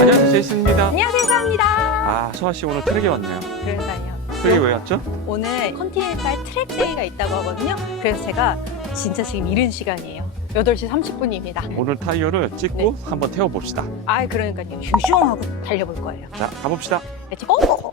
안녕하세요, 제이슨입니다. 안녕하세요, 사입니다. 아, 소아씨 오늘 트랙에 왔네요. 그러니까요. 트랙에 왜 왔죠? 오늘 컨티넨탈 트랙 데이가 있다고 하거든요. 그래서 제가 진짜 지금 이른 시간이에요. 8시 30분입니다. 오늘 타이어를 찍고 네. 한번 태워봅시다. 아, 그러니까요. 슈슝하고 달려볼 거예요. 자, 가봅시다. 렛츠고!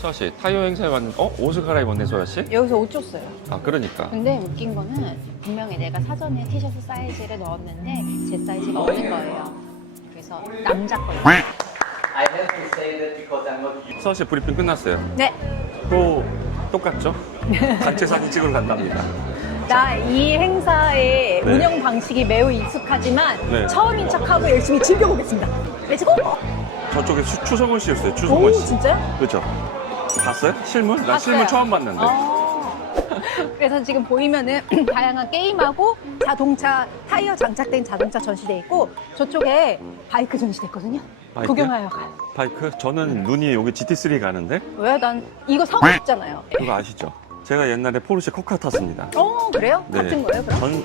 소아씨, 타이어 행사에 왔는데, 옷을 갈아입었네, 소아씨? 여기서 옷 줬어요. 아, 그러니까. 근데 웃긴 거는 분명히 내가 사전에 티셔츠 사이즈를 넣었는데 제 사이즈가 없는 거예요. 그래서 남자 거예요. I have to say that because I'm not used. 소아씨 브리핑 끝났어요. 네. 또 똑같죠? 단체 사진 찍으러 간답니다. 나 이 행사의 네. 운영 방식이 매우 익숙하지만 네. 처음인 척하고 열심히 즐겨보겠습니다. 렛츠고! 저쪽에 추성훈 씨였어요, 추성훈 오, 씨. 진짜요? 그렇죠? 봤어요? 실물? 나 봤어요. 실물 처음 봤는데. 그래서 지금 보이면은 다양한 게임하고 자동차 타이어 장착된 자동차 전시돼 있고 저쪽에 바이크 전시돼 있거든요. 바이크? 구경하러 가요. 바이크? 저는 눈이 여기 GT3 가는데? 왜? 난 이거 사고 싶잖아요. 그거 아시죠? 제가 옛날에 포르쉐 코카 탔습니다. 그래요? 네. 같은 거예요, 그럼?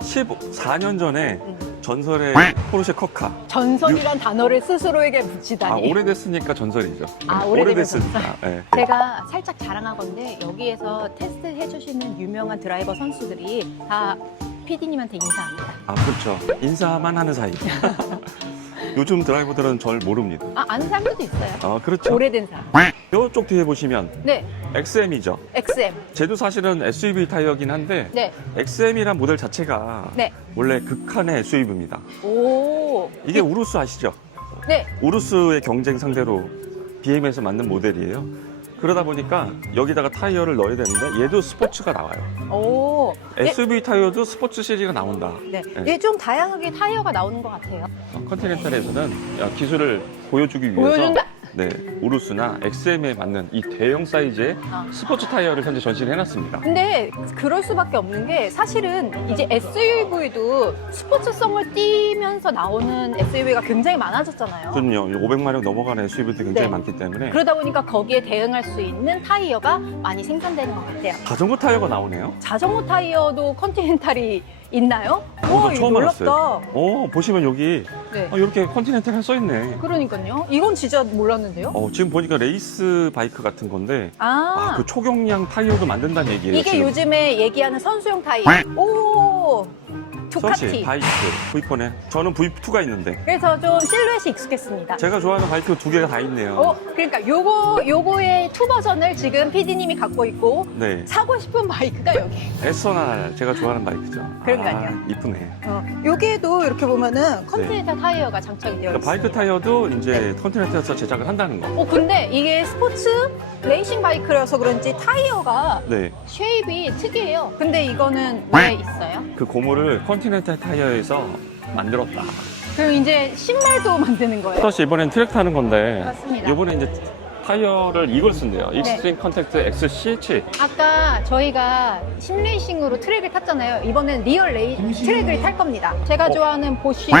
14년 전에 전설의 포르쉐 코카. 전설이란 단어를 스스로에게 붙이다니. 아, 오래됐으니까 전설이죠. 아, 오래되면 오래됐으니까. 네. 제가 살짝 자랑하건데 여기에서 테스트 해주시는 유명한 드라이버 선수들이 다 PD님한테 인사합니다. 아, 그렇죠. 인사만 하는 사이. 요즘 드라이버들은 절 모릅니다. 아, 아는 사람들도 있어요. 아, 그렇죠. 오래된 사람. 이쪽 뒤에 보시면 네, XM이죠. XM. 쟤도 사실은 SUV 타이어긴 한데 네, XM이란 모델 자체가 네. 원래 극한의 SUV입니다. 오. 이게 우루스 아시죠? 네. 우루스의 경쟁 상대로 BM에서 만든 모델이에요. 그러다 보니까 여기다가 타이어를 넣어야 되는데 얘도 스포츠가 나와요. 오. SUV 타이어도 스포츠 시리즈가 나온다. 네. 네. 이게 좀 다양하게 타이어가 나오는 것 같아요. 컨티넨탈에서는 기술을 보여주기 위해서 보여준다. 네, 우루스나 XM에 맞는 이 대형 사이즈의 스포츠 타이어를 현재 전시를 해놨습니다. 근데 그럴 수밖에 없는 게 사실은 이제 SUV도 스포츠성을 띠면서 나오는 SUV가 굉장히 많아졌잖아요. 그럼요. 500마력 넘어가는 SUV도 굉장히 네. 많기 때문에 그러다 보니까 거기에 대응할 수 있는 타이어가 많이 생산되는 것 같아요. 자전거 타이어가 나오네요. 자전거 타이어도 컨티넨탈이 있나요? 저 이거 처음 놀랍다. 알았어요. 보시면 여기 네. 이렇게 컨티넨탈 써있네. 그러니까요. 이건 진짜 몰랐는데요. 지금 보니까 레이스 바이크 같은 건데 아, 그 초경량 타이어도 만든다는 얘기예요. 이게 지금. 요즘에 얘기하는 선수용 타이어. 오, 서씨 두카티. 바이크 V4네. 저는 V2가 있는데 그래서 좀 실루엣이 익숙했습니다. 제가 좋아하는 바이크 두 개가 다 있네요. 그러니까 요거의 투 버전을 지금 PD님이 갖고 있고 네. 사고 싶은 바이크가 여기. 에스터나 제가 좋아하는 바이크죠. 그러니까요. 아, 이쁘네. 여기에도 이렇게 보면은 컨티넨탈 타이어가 장착이 되어 있어요. 그러니까 바이크 타이어도 이제 컨티넨탈에서 제작을 한다는 거. 근데 이게 스포츠 레이싱 바이크라서 그런지 타이어가 네. 쉐입이 특이해요. 근데 이거는 왜 있어요? 그 고무를 컨티넨탈 타이어에서 만들었다. 그럼 이제 신발도 만드는 거예요? 사실 이번엔 트랙 타는 건데 맞습니다. 이번에 이제 타이어를 이걸 쓴대요. 익스트림 컨택트 XC7. 아까 저희가 심레이싱으로 트랙을 탔잖아요. 이번엔 리얼 트랙을 탈 겁니다. 제가 좋아하는 보쉬로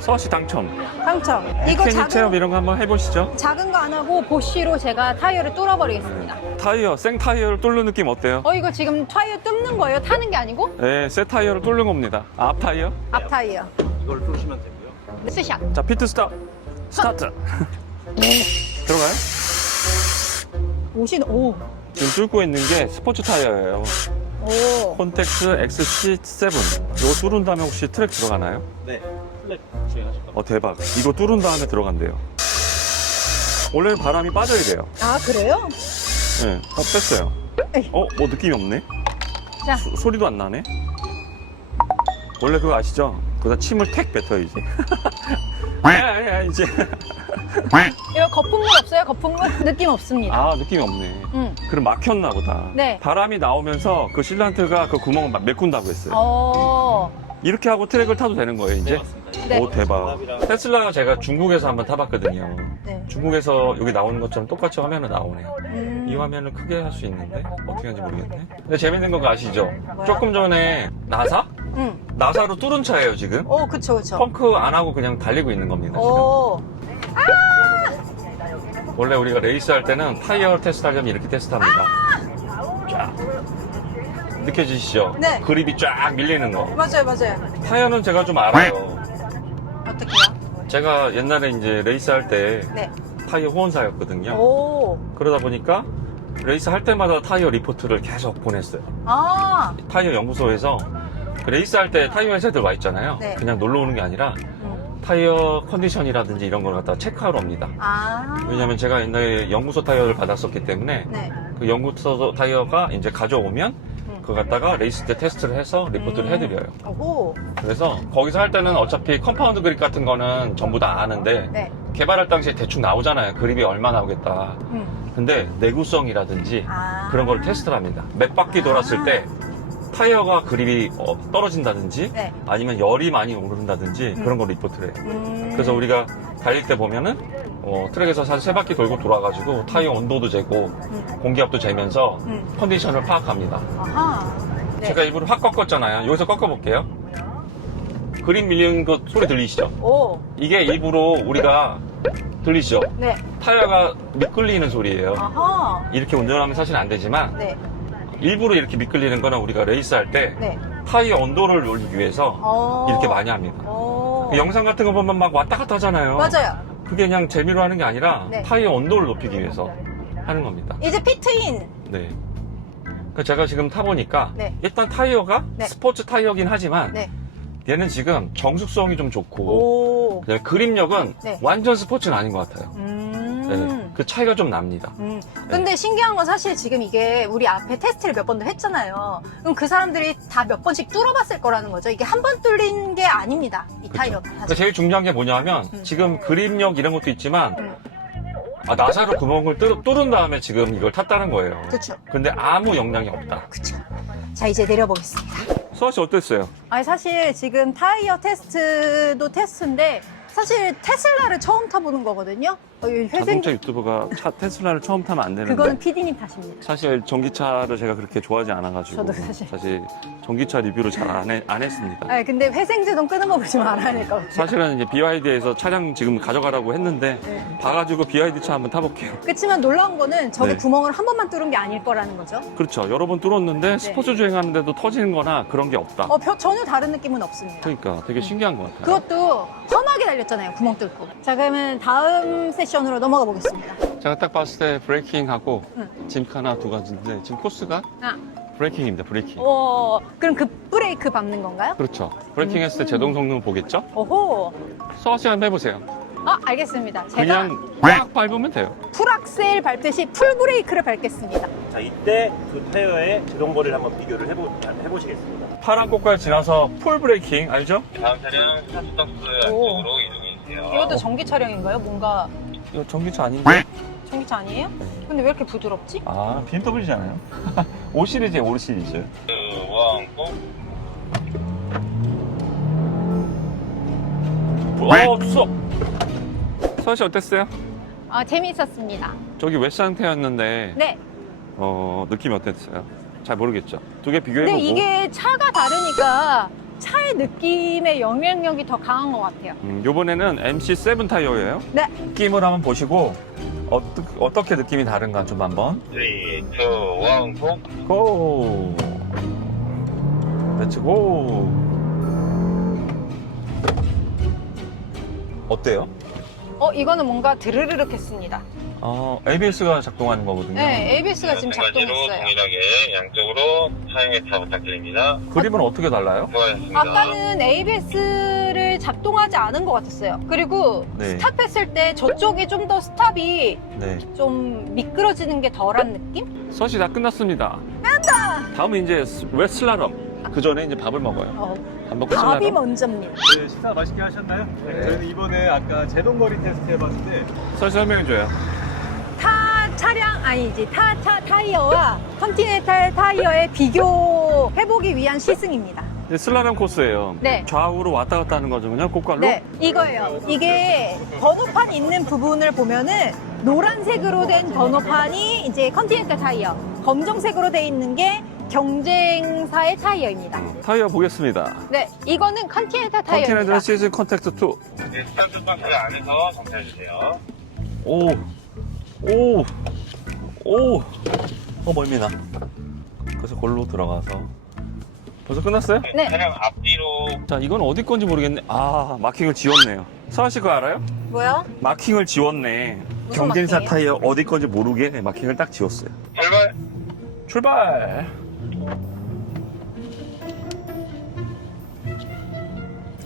서씨 당첨. 당첨. 이거 메케닉 체험 이런 거 한번 해보시죠. 작은 거 안 하고 보쉬로 제가 타이어를 뚫어버리겠습니다. 타이어, 생 타이어를 뚫는 느낌 어때요? 이거 지금 타이어 뚫는 거예요? 타는 게 아니고? 네, 새 타이어를 뚫는 겁니다. 앞 타이어. 앞 타이어. 이걸 뚫으시면 되고요. 스샷. 자, 피트 스탑. 스타트. 들어가요? 오신, 오. 지금 뚫고 있는 게 스포츠 타이어예요. 오. 콘텍스 XC7. 이거 뚫은 다음에 혹시 트랙 들어가나요? 네. 플랫 주행하실 겁니다. 대박. 이거 뚫은 다음에 들어간대요. 원래 바람이 빠져야 돼요. 아, 그래요? 네, 다 뺐어요. 에이. 뭐 느낌이 없네? 자. 소리도 안 나네? 원래 그거 아시죠? 그다 침을 택 뱉어요, 이제. 이제. 이거 거품물 없어요? 거품물? 느낌 없습니다. 아, 느낌이 없네. 그럼 막혔나 보다. 네. 바람이 나오면서 그 실란트가 그 구멍을 막 메꾼다고 했어요. 이렇게 하고 트랙을 타도 되는 거예요, 이제? 맞습니다. 네. 오, 대박. 테슬라가 제가 중국에서 한번 타봤거든요. 네. 중국에서 여기 나오는 것처럼 똑같이 화면은 나오네요. 이 음. 화면을 크게 할 수 있는데 어떻게 하는지 모르겠네. 근데 재밌는 거 아시죠? 뭐야? 조금 전에 나사? 응. 나사로 뚫은 차예요 지금. 오, 그쵸, 그쵸. 펑크 안 하고 그냥 달리고 있는 겁니다. 지금. 오. 원래 우리가 레이스 할 때는 타이어 테스트 하려면 이렇게 테스트합니다. 쫙. 느껴지시죠? 네. 그립이 쫙 밀리는 거. 맞아요, 맞아요. 타이어는 제가 좀 알아요. 어떻게요? 제가 옛날에 이제 레이스 할 때 네. 타이어 후원사였거든요. 오. 그러다 보니까 레이스 할 때마다 타이어 리포트를 계속 보냈어요. 아. 타이어 연구소에서 레이스 할 때 타이어 회사들 와 있잖아요. 네. 그냥 놀러 오는 게 아니라 음. 타이어 컨디션이라든지 이런 걸 갖다 체크하러 옵니다. 아. 왜냐면 제가 옛날에 연구소 타이어를 받았었기 때문에 네. 그 연구소 타이어가 이제 가져오면 그거 갖다가 레이스 때 테스트를 해서 리포트를 해드려요. 오호. 그래서 거기서 할 때는 어차피 컴파운드 그립 같은 거는 전부 다 아는데 네. 개발할 당시에 대충 나오잖아요. 그립이 얼마 나오겠다. 근데 내구성이라든지 아. 그런 걸 테스트를 합니다. 몇 바퀴 돌았을 때 타이어가 그립이 떨어진다든지 네. 아니면 열이 많이 오른다든지 그런 걸 리포트를 해요. 그래서 우리가 달릴 때 보면은 트랙에서 한 3바퀴 돌고 돌아가지고 타이어 온도도 재고 공기압도 재면서 컨디션을 파악합니다. 아하. 네. 제가 일부러 확 꺾었잖아요. 여기서 꺾어볼게요. 그립 밀리는 거 소리 들리시죠? 오. 이게 일부러 우리가 들리시죠? 네. 타이어가 미끌리는 소리예요. 아하. 이렇게 운전하면 사실 안 되지만 네. 일부러 이렇게 미끌리는 거는 우리가 레이스 할 때 네. 타이어 온도를 올리기 위해서 이렇게 많이 합니다. 오. 그 영상 같은 거 보면 막 왔다 갔다 하잖아요. 맞아요. 그게 그냥 재미로 하는 게 아니라 네. 타이어 온도를 높이기 위해서 하는 겁니다. 이제 피트인. 네. 그 제가 지금 타보니까 네. 일단 타이어가 네. 스포츠 타이어긴 하지만 네. 얘는 지금 정숙성이 좀 좋고 오. 그다음에 그립력은 네. 완전 스포츠는 아닌 것 같아요. 네. 그 차이가 좀 납니다. 근데 신기한 건 사실 지금 이게 우리 앞에 테스트를 몇 번도 했잖아요. 그럼 그 사람들이 다 몇 번씩 뚫어봤을 거라는 거죠. 이게 한 번 뚫린 게 아닙니다. 이 타이어가. 그러니까 제일 중요한 게 뭐냐면 지금 그립력 이런 것도 있지만 음. 나사로 구멍을 뚫은 다음에 지금 이걸 탔다는 거예요. 그쵸. 근데 아무 영향이 없다. 그쵸. 자, 이제 내려보겠습니다. 수아 씨 어땠어요? 아니, 사실 지금 타이어 테스트도 테스트인데 사실 테슬라를 처음 타보는 거거든요. 자동차 유튜버가 차 테슬라를 처음 타면 안 되는데 그거는 PD님 탓입니다. 사실 전기차를 제가 그렇게 좋아하지 않아가지고 저도 사실. 전기차 리뷰를 잘 안 했습니다. 아니, 근데 회생제동 끄는 거 보시면 알아야 될 것 같아요. 사실은 이제 BYD에서 차량 지금 가져가라고 했는데 네. 봐가지고 BYD 차 한번 타볼게요. 그렇지만 놀라운 거는 저게 네. 구멍을 한 번만 뚫은 게 아닐 거라는 거죠. 그렇죠. 여러 번 뚫었는데 스포츠 주행하는데도 터지는 거나 그런 게 없다. 전혀 다른 느낌은 없습니다. 그러니까 되게 신기한 것 같아요. 그것도 험하게 달렸잖아요. 구멍 뚫고. 자, 그러면 다음 세션으로 넘어가 보겠습니다. 제가 딱 봤을 때 브레이킹하고 응. 짐카나 두 가지인데 지금 코스가 아, 브레이킹입니다. 브레이킹. 그럼 급 브레이크 밟는 건가요? 그렇죠. 브레이킹 했을 때 제동 성능 보겠죠? 오호. 수아 씨 한번 해보세요. 알겠습니다. 제가 그냥 꽉 밟으면 돼요. 풀악셀 밟듯이 풀 브레이크를 밟겠습니다. 자, 이때 두 타이어의 제동거리를 한번 비교를 해보시겠습니다. 파란 꽃까지 지나서 풀 브레이킹 알죠? 다음 차량 차수덕스 안쪽으로 이동해 주세요. 이것도 전기 차량인가요? 뭔가 이거 전기차 아닌데? 전기차 아니에요? 근데 왜 이렇게 부드럽지? 아 BMW잖아요. 5 시리즈에 5 시리즈. 왕복 추워. 수아 씨 어땠어요? 재미있었습니다. 저기 웹 상태였는데 네. 느낌이 어땠어요? 잘 모르겠죠. 두 개 근데 비교해보고. 이게 차가 다르니까 차의 느낌의 영향력이 더 강한 것 같아요. 요번에는 MC7 타이어예요. 네. 느낌을 한번 보시고 어떻게 느낌이 다른가 좀 한번. 3, 2, 1, 고! 고! 렛츠 고! 어때요? 이거는 뭔가 드르르륵 했습니다. ABS가 작동하는 거거든요. 네, ABS가 지금 마찬가지로 작동했어요. 동일하게 양쪽으로 사용해차 부탁드립니다. 그림은 어떻게 달라요? 수고하셨습니다. 아까는 ABS를 작동하지 않은 것 같았어요. 그리고 네. 스탑했을 때 저쪽이 좀 더 스탑이 네. 좀 미끄러지는 게 덜한 느낌? 수시 다 끝났습니다. 다음은 이제 웨슬라럼. 그 전에 이제 밥을 먹어요. 밥 먹고 밥이 슬라럼. 먼저입니다. 네, 식사 맛있게 하셨나요? 네. 저희는 이번에 아까 제동거리 테스트 해봤는데 수시 설명해줘요. 타 차량 아니지 타이어와 컨티넨탈 타이어의 비교 해보기 위한 시승입니다. 슬라롬 코스예요. 네. 좌우로 왔다 갔다 하는 거죠, 꽃갈로? 네, 이거예요. 이게 번호판 있는 부분을 보면은 노란색으로 된 번호판이 이제 컨티넨탈 타이어, 검정색으로 돼 있는 게 경쟁사의 타이어입니다. 타이어 보겠습니다. 네, 이거는 컨티넨탈 타이어입니다. 컨티넨탈 시즌 컨택트 2. 네, 스타트 박스 안에서 정차해주세요. 오, 멀미나. 그래서 골로 들어가서. 벌써 끝났어요? 네. 차량 앞뒤로 자, 이건 어디 건지 모르겠네. 아, 마킹을 지웠네요. 서아 씨 그거 알아요? 뭐요? 마킹을 지웠네. 무슨 경쟁사 마킹이에요? 타이어 어디 건지 모르게 마킹을 딱 지웠어요. 출발. 출발!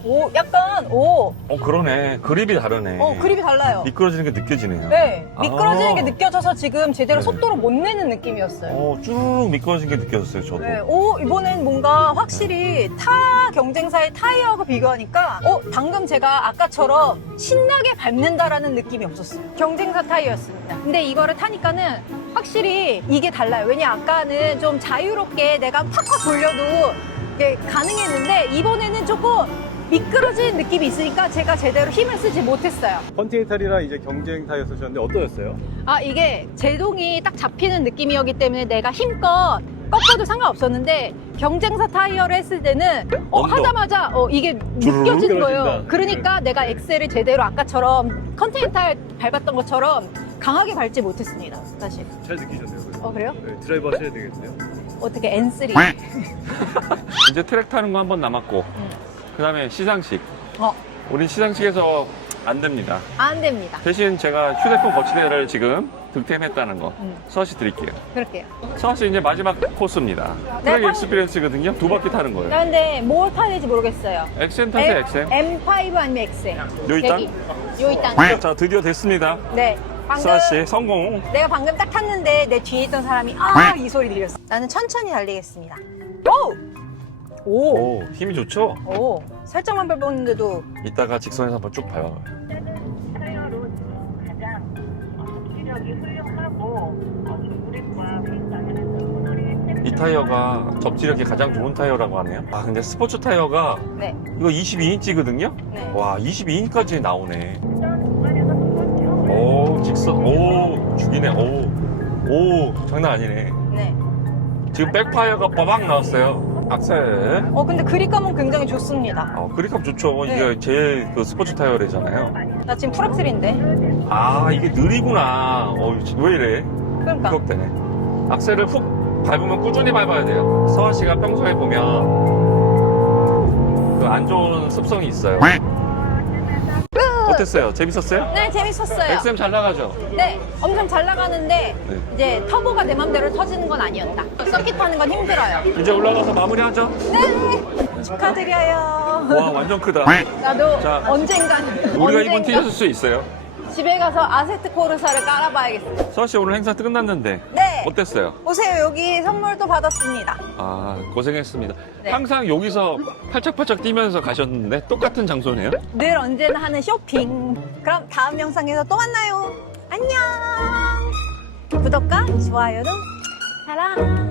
오, 약간, 오, 그러네. 그립이 다르네. 그립이 달라요. 미끄러지는 게 느껴지네요. 네, 미끄러지는 아. 게 느껴져서 지금 제대로 네. 속도를 못 내는 느낌이었어요. 쭉 미끄러진 게 느껴졌어요, 저도. 네, 이번엔 뭔가 확실히 타 경쟁사의 타이어하고 비교하니까, 방금 제가 아까처럼 신나게 밟는다라는 느낌이 없었어요. 경쟁사 타이어였습니다. 근데 이거를 타니까는 확실히 이게 달라요. 왜냐, 아까는 좀 자유롭게 내가 팍팍 돌려도 이게 가능했는데, 이번에는 조금 미끄러진 느낌이 있으니까 제가 제대로 힘을 쓰지 못했어요. 컨티넨탈이랑 이제 경쟁 타이어 쓰셨는데 어떠셨어요? 이게 제동이 딱 잡히는 느낌이었기 때문에 내가 힘껏 꺾어도 상관없었는데 경쟁사 타이어를 했을 때는 언더. 하자마자 이게 느껴지는 미끄러진다. 거예요. 그러니까 내가 엑셀을 제대로 아까처럼 컨티넨탈 밟았던 것처럼 강하게 밟지 못했습니다. 사실. 잘 느끼셨네요. 그래서. 그래요? 네, 드라이브 하셔야 되겠네요. 어떻게 N3? 이제 트랙 타는 거 한 번 남았고, 그 다음에 시상식. 우린 시상식에서 안 됩니다. 안 됩니다. 대신 제가 휴대폰 거치대를 지금 득템했다는 거 음. 서아 씨 드릴게요. 그럴게요. 서아 씨 이제 마지막 코스입니다. 네, 트랙 한- 익스피리언스거든요. 두 바퀴 타는 거예요. 나 근데 뭘 타야 될지 모르겠어요. 엑센 타세요, 엑센. M5 아니면 엑셀? 요 있다? 요 있다. 자, 드디어 됐습니다. 네. 방금 서아 씨 성공. 내가 방금 딱 탔는데 내 뒤에 있던 사람이 이 소리 들렸어. 나는 천천히 달리겠습니다. 오! 오, 힘이 좋죠? 오! 살짝만 밟았는데도 이따가 직선에서 한번 쭉 밟아봐요. 타이어로 가장 접지력이 훌륭하고 그립과 페이스 이 타이어가 접지력이 가장 좋은 타이어라고 하네요. 아, 근데 스포츠 타이어가 네. 이거 22인치거든요? 네. 와, 22인까지 나오네. 구간에서 첫 오, 직선, 오, 죽이네, 오, 장난 아니네. 네. 지금 백파이어가 빠박 나왔어요. 악셀. 근데 그립감은 굉장히 좋습니다. 그립감 좋죠. 네. 이게 제일 그 스포츠 타이어래잖아요. 나 지금 풀악셀인데. 아, 이게 느리구나. 왜 이래? 그러니까. 그렇대네. 악셀을 훅 밟으면 꾸준히 밟아야 돼요. 서아 씨가 평소에 보면 그 안 좋은 습성이 있어요. 어땠어요? 재밌었어요? 네, 재밌었어요. XM 잘 나가죠? 네, 엄청 잘 나가는데 네. 이제 터보가 내 맘대로 터지는 건 아니었다. 서킷 타는 건 힘들어요. 이제 올라가서 마무리하죠? 네, 축하드려요. 와, 완전 크다. 나도 자, 언젠간 우리가 입은 티셔츠 있어요. 집에 가서 아세트 코르사를 깔아봐야겠어요. 서아 씨 오늘 행사 끝났는데 네. 어땠어요? 보세요, 여기 선물도 받았습니다. 아, 고생했습니다. 네. 항상 여기서 팔짝팔짝 뛰면서 가셨는데 똑같은 장소네요? 늘 언제나 하는 쇼핑. 그럼 다음 영상에서 또 만나요. 안녕. 구독과 좋아요는 사랑.